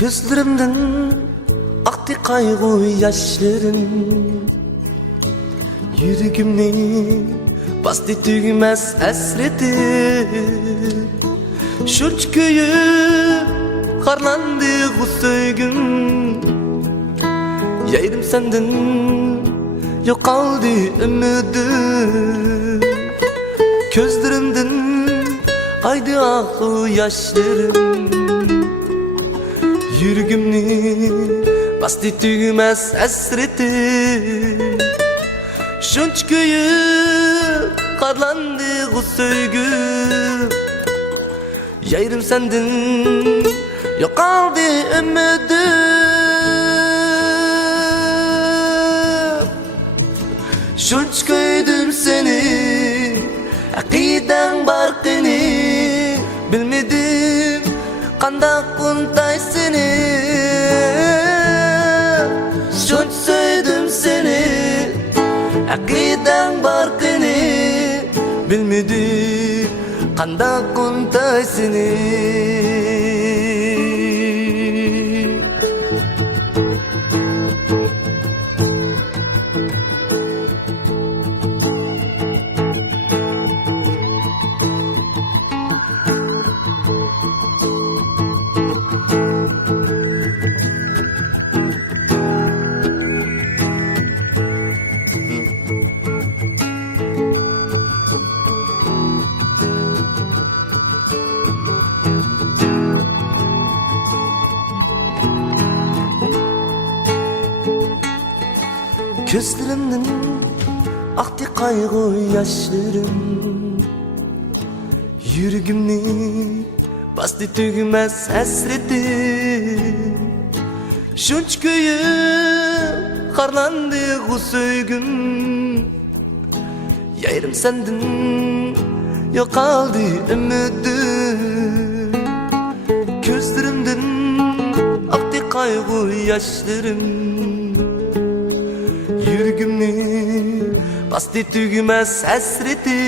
Gözlerimden aktı kaygı yaşlarım, yüreğimni bastı tüymez hasreti. Şunç köyüp karlandı bu söygüm, yaydım senden yok kaldı ümidim. Gözlerimden aydı ahı yaşlarım, yüreğimni bastı tüymez hasreti. Şunç köyüp karlandı bu söygü, yaydım senden yok kaldı ümidim. Şunç köydüm seni, akiden barkını bilmedim, kandak untay seni. Şunç söyledim seni, akiden barkını bilmedim, kandak untay seni. Gözlerimden aktı kaygı yaşlarım, yüreğimni bastı tüymez hasreti. Şunç köyüp karlandı bu söygüm, yaydım senden yok kaldı ümidim. Gözlerimden aktı kaygı yaşlarım, yüreğimni bastı tüymez hasreti.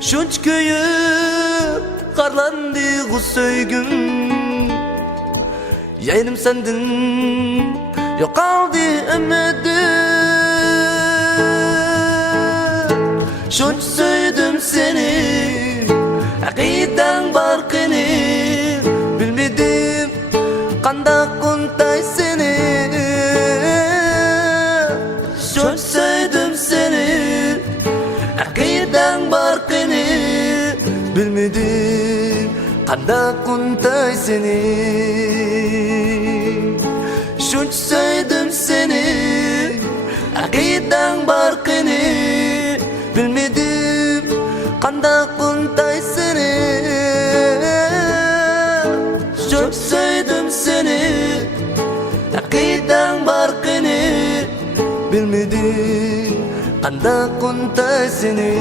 Şunç köyüp karlandı bu söygüm, yaydım senden yok kaldı ümidim. Şunç söyledim seni, akiden barkını bilmedim, kandak untay seni. Şunç söyledim seni, akiden barkını bilmedim, kandak untay seni. Şunç söyledim seni, akiden barkını bilmedim, kandak untay seni. Şunç söyledim seni, akiden barkını bilmedim, kandak untay seni.